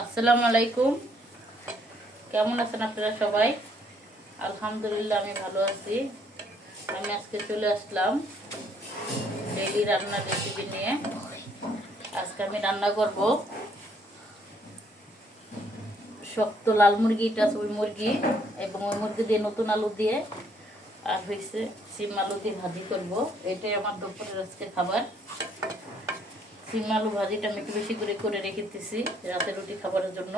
আসসালামু আলাইকুম। কেমন আছেন আপনারা সবাই? আলহামদুলিল্লাহ আমি ভালো আছি। আমি আজকে চলে আসলাম ডেইলি রান্নার রেসিপি নিয়ে। আজকে আমি রান্না করব শক্ত লাল মুরগিটা, ওই মুরগি এবং ওই মুরগি দিয়ে নতুন আলু দিয়ে আর হয়েছে সিম আলু দিয়ে ভাজি করব। এটাই আমার দুপুরের আজকে খাবার। সিম আলু ভাজিটা আমি একটু বেশি করে করে রেখেছি রাতে রুটি খাবারের জন্য।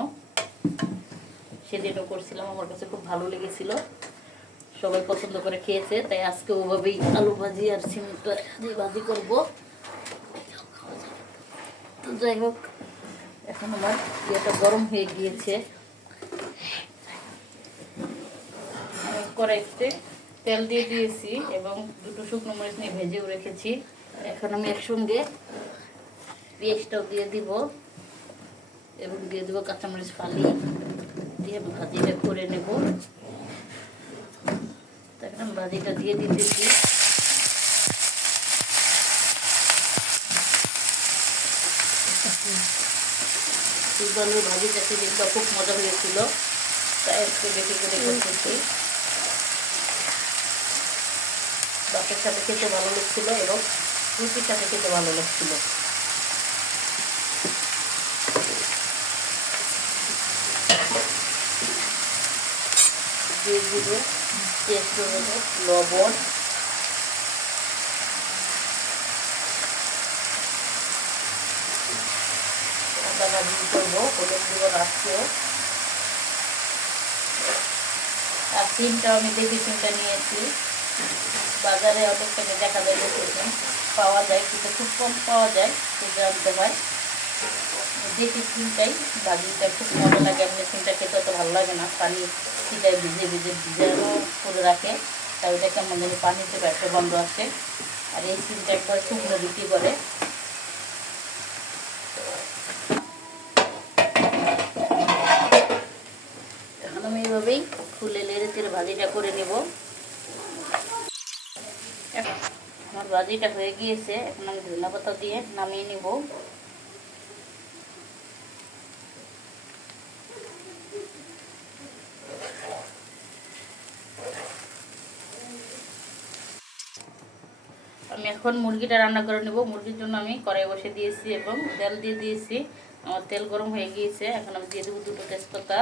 সেদিনও করছিলাম, আমার কাছে খুব ভালো লেগেছিল, সবাই পছন্দ করে খেয়েছে, তাই আজকে ওভাবেই আলু ভাজি আর সিমটা দিয়ে ভাজি করব। তো যাই হোক, এখন আমার ইয়েটা গরম হয়ে গিয়েছে। কড়াইতে তেল দিয়ে দিয়েছি এবং দুটো শুকনো মরিচ নিয়ে ভেজেও রেখেছি। এখন আমি একসঙ্গে পেঁয়াজটাও দিয়ে দিব এবং দিয়ে দেবো কাঁচামরিচ ফালি দিয়ে ভাজিটা করে নেব। এখন ভাজিটা দিয়ে দিতেছি। আলুর ভাজিটা সেদিনটা খুব মজা হয়েছিল, তাই একটু বেশি করে করতেছি। ভাতের সাথে খেতে ভালো লাগছিল এবং রুটির সাথে খেতে ভালো লাগছিল। দিয়ে দিব টেস্ট অনুযায়ী লবণ, আদা ভাজি করবো, হলুদ দিব রাখছেও। আর সিমটাও আমি দেশি সিমটা নিয়েছি। বাজারে অনেকখানে দেখা যায় দেশি সিম পাওয়া যায়, কিন্তু খুব কম পাওয়া যায়, সেটা আনতে হয়। দেশি সিমটাই ভাজিটা খুব মজা লাগে। এমনি সিমটা খেতে অত ভালো লাগে না, পানি সিটায় ভিজানো করে রাখে, তাই ওটা কেমন জানি পানিতে একটা বন্ধ আসে। আর এই সিমটা একবার শুকনো বিক্রি করে। এখন আমি এইভাবেই খুলে লেড়ে তেড়ে ভাজিটা করে নেব। আমার ভাজিটা হয়ে গিয়েছে, এখন আমি ধনিয়া পাতা দিয়ে নামিয়ে নিব। আমি এখন মুরগিটা রান্না করে নেব। মুরগির জন্য আমি কড়াই বসে দিয়েছি এবং তেল দিয়ে দিয়েছি। আমার তেল গরম হয়ে গিয়েছে। এখন আমি দিয়ে দেবো দুটো তেজপাতা,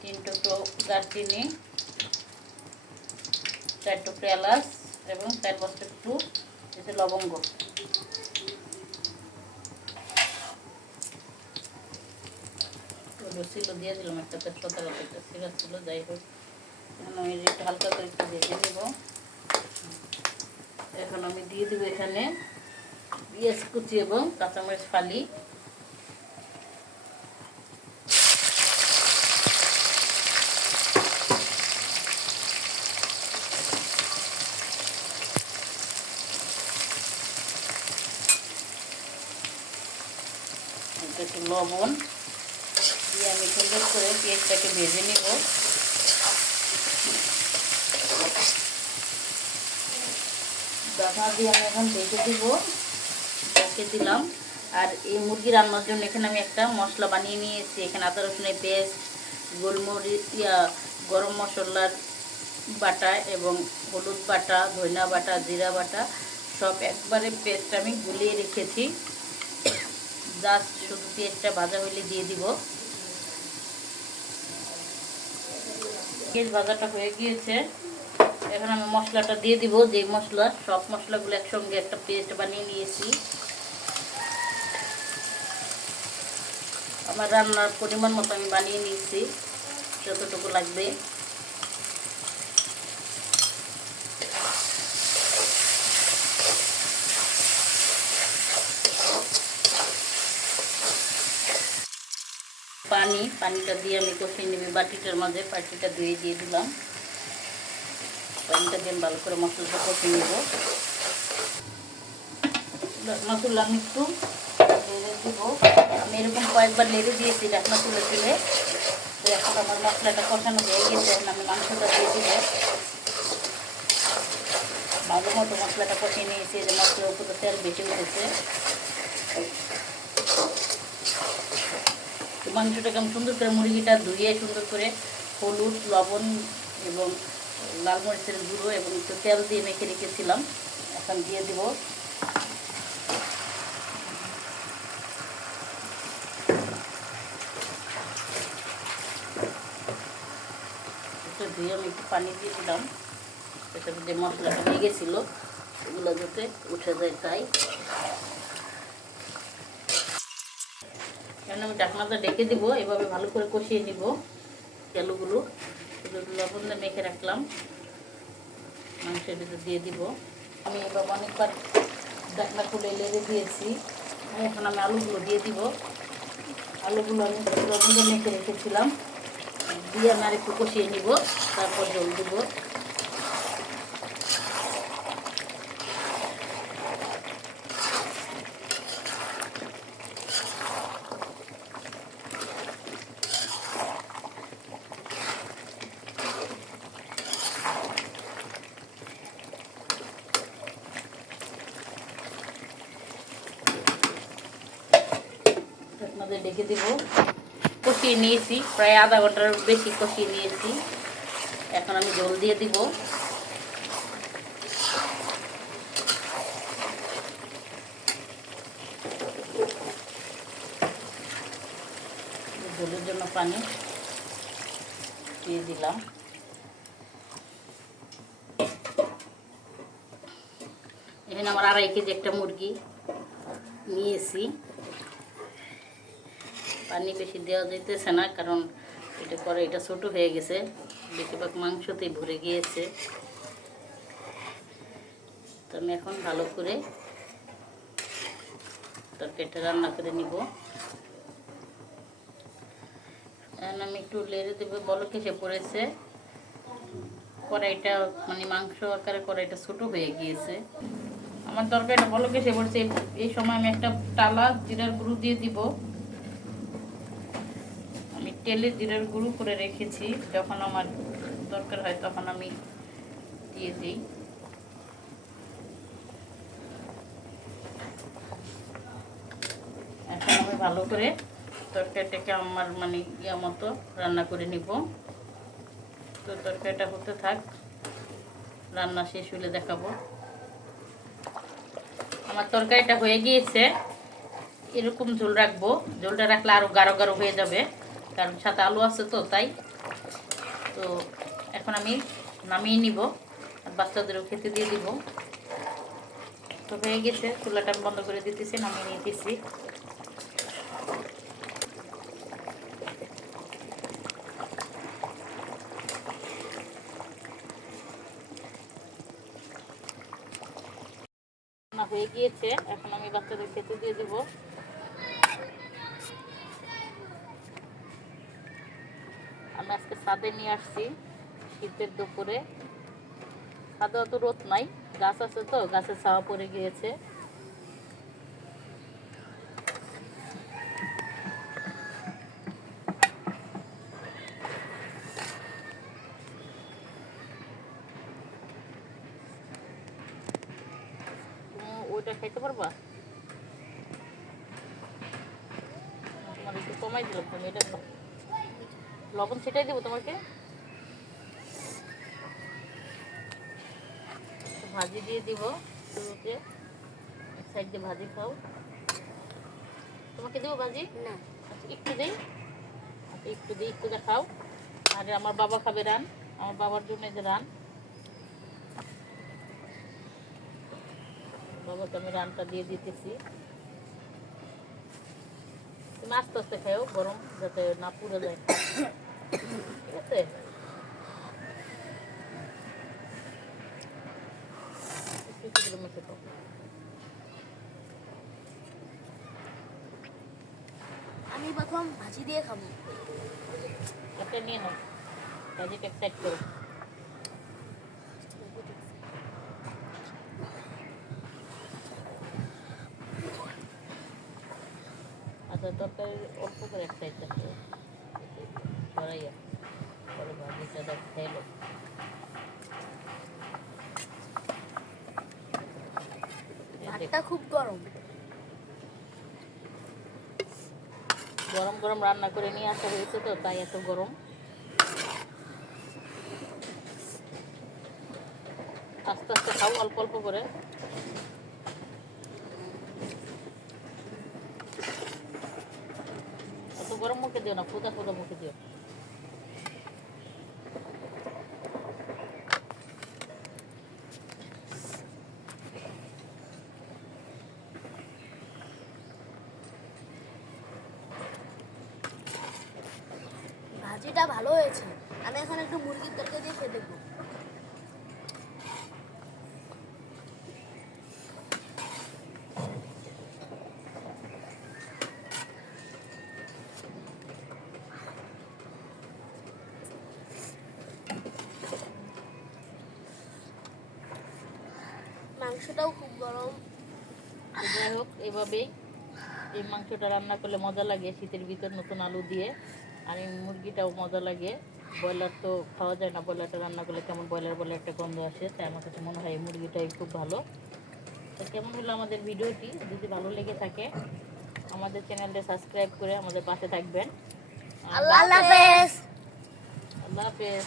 3 টুকরো দারচিনি, 4 টুকরো এলাচ এবং 4-5 টুকরো লবঙ্গ। ছিল দিয়ে দিলাম একটা তেজপাতা, একটা সিরা ছিল, যাই হোক। এখন আমি একটু হালকা করে একটু ভেজে নেব। এখন আমি দিয়ে দেবো এখানে পেঁয়াজ কুচি এবং কাঁচামরিচ ফালি। একটু লবণ দিয়ে আমি সুন্দর করে পেঁয়াজটাকে ভেজে নেব। ডাটা দিয়ে আমি এখন ভেজে দিব, রেখে দিলাম। আর এই মুরগি রান্নার জন্য এখানে আমি একটা মশলা বানিয়ে নিয়েছি। এখানে আদা রসুনের পেস্ট, গোলমরিচ, গরম মশলার বাটা এবং হলুদ বাটা, ধনিয়া বাটা, জিরা বাটা সব একবারে পেস্ট আমি গুলিয়ে রেখেছি। জাস্ট শুধু পেঁয়াজটা ভাজা হলে দিয়ে দিব। পেঁয়াজ ভাজাটা হয়ে গিয়েছে, এখন আমি মশলাটা দিয়ে দিব। যে মশলা, সব মশলাগুলো একসঙ্গে একটা পেস্ট বানিয়ে নিয়েছি। আমার রান্নার পরিমাণ মতো আমি বানিয়ে নিয়েছি, যতটুকু লাগবে। পানিটা দিয়ে আমি কষিয়ে নেব। বাটিটার মাঝে বাটিটা ধুয়ে দিয়ে দিলাম। পানিটা দিয়ে ভালো করে মশলাটা কষিয়ে নেব। ঢাকনা তুলে আমি একটু লেড়ে দিব। আমি এরকম কয়েকবার লেড়ে দিয়েছি ঢাকনা তুলে তুলে। তো এখন আমার মশলাটা কষানো হয়ে গেছে, এখন আমি মাংসটা দিয়ে দিব। ভালো মতো মশলাটা কষিয়ে নিয়েছি, যে মশলার উপরে তেল বেশি উঠেছে। মাংসটাকে আমি সুন্দর করে মুরগিটা ধুয়ে সুন্দর করে হলুদ লবণ এবং লাল মরিচের গুঁড়ো এবং একটু তেল দিয়ে মেখে রেখেছিলাম। এখন দিয়ে দিব। একটু ধুয়ে আমি একটু পানি দিয়ে দিলাম, এটার যে মশলাটা লেগেছিলো এগুলো যাতে উঠে যায় তাই। এখন আমি ঢাকনাটা ডেকে দিব, এভাবে ভালো করে কষিয়ে নিব। আলুগুলো লবণ দিয়ে মেখে রাখলাম মাংসের ভিতরে দিয়ে দিব। আমি এবার অনেকবার ঢাকনা খুলে লেড়ে দিয়েছি। এখন আমি আলুগুলো দিয়ে দিব। আলুগুলো আমি লবণ দিয়ে মেখে রেখেছিলাম, দিয়ে আমি আর একটু কষিয়ে নিব, তারপর জল দিব। ডেকে দিব। কষিয়ে নিয়েছি, প্রায় আধা ঘন্টার বেশি কষিয়ে নিয়েছি। এখন আমি জল দিয়ে দিব। ঝোলের জন্য পানি দিয়ে দিলাম। এখানে আমার 2.5 কেজি একটা মুরগি নিয়েছি। পানি বেশি দেওয়া যাইতেছে না, কারণ এটা ছোট হয়ে গেছে, বেশিরভাগ মাংসতেই ভরে গিয়েছে। তো আমি এখন ভালো করে তরকারিটা রান্না করে নিব। এখন আমি একটু লেড়ে দেবো। বলক এসে পড়েছে, কড়াইটা মানে মাংস আকারে কড়াইটা ছোট হয়ে গিয়েছে। আমার তরকারিটা বলক এসে পড়েছে। এই সময় আমি একটা টালা জিরার গুঁড়ো দিয়ে দিব। আমি তেলে জিরার গুঁড়ো করে রেখেছি, যখন আমার দরকার হয় তখন আমি দিয়ে দিই। এখন আমি ভালো করে তরকারিটাকে আমার মানে মতো রান্না করে নিব। তো তরকারিটা হতে থাক, রান্না শেষ হলে দেখাবো। আমার তরকারিটা হয়ে গিয়েছে। এরকম ঝোল রাখবো, ঝোলটা রাখলে আরও গাঢ় গাঢ় হয়ে যাবে, কারণ সাথে আলু আছে তো তাই। তো এখন আমি নামিয়ে নিব, আর বাচ্চাদেরও খেতে দিয়ে দিব। তো হয়ে গেছে, চুলাটা বন্ধ করে দিতেছি, নামিয়ে নিতেছি। হয়ে গিয়েছে, এখন আমি বাচ্চাদের খেতে দিয়ে দিব। আমি আজকে ছাদে নিয়ে আসছি শীতের দুপুরে। ছাদে অত রোদ নাই, গাছ আছে তো গাছের ছাওয়া পড়ে গিয়েছে। ওইটা খাইতে পারবা? তোমার একটু কমাই দিলাম, তুমি এটা লবণ ছিটাই দেবো তোমাকে। ভাজি দিয়ে দিব শুরুতে, এক সাইড দিয়ে ভাজি খাও। তোমাকে দেবো ভাজি? না, একটু দিই। আচ্ছা একটু দিই, একটু দেখাও। আর আমার বাবা খাবে রান, আমার বাবার জন্য যে রান, বাবাকে আমি রানটা দিয়ে দিতেছি। তুমি আস্তে আস্তে খাও, গরম যাতে না পুড়ে যায়, ঠিক আছে? আমি প্রথম ভাজি দিয়ে খাবো। একটা নিয়ে নাও, ভাজিটা সাইড করো। আচ্ছা তরকারি অল্প করে এক সাইড দেখো, ছড়াইয়া পরে ভাজিটা দেখ খাইলো। ভাতটা খুব গরম। গরম গরম রান্না করে নিয়ে আসা হয়েছে তো তাই এত গরম। আস্তে আস্তে খাও, অল্প অল্প করে। এত গরম মুখে দিও না, ফুটা ফুটা মুখে দিও। ভাজিটা ভালো হয়েছে। আমি এখন একটু মুরগির তরকারি দিয়ে খেয়ে দেখবো। মাংসটাও খুব গরম। তো যাই হোক, এভাবেই এই মাংসটা রান্না করলে মজা লাগে শীতের ভিতর, নতুন আলু দিয়ে। আর এই মুরগিটাও মজা লাগে। ব্রয়লার তো খাওয়া যায় না, ব্রয়লারটা রান্না করলে কেমন ব্রয়লার ব্রয়লার একটা গন্ধ আসে, তাই আমার কাছে মনে হয় এই মুরগিটাই খুব ভালো। তো কেমন হলো আমাদের ভিডিওটি? যদি ভালো লেগে থাকে আমাদের চ্যানেলটা সাবস্ক্রাইব করে আমাদের পাশে থাকবেন। আল্লাহ হাফেজ। আল্লাহ হাফেজ।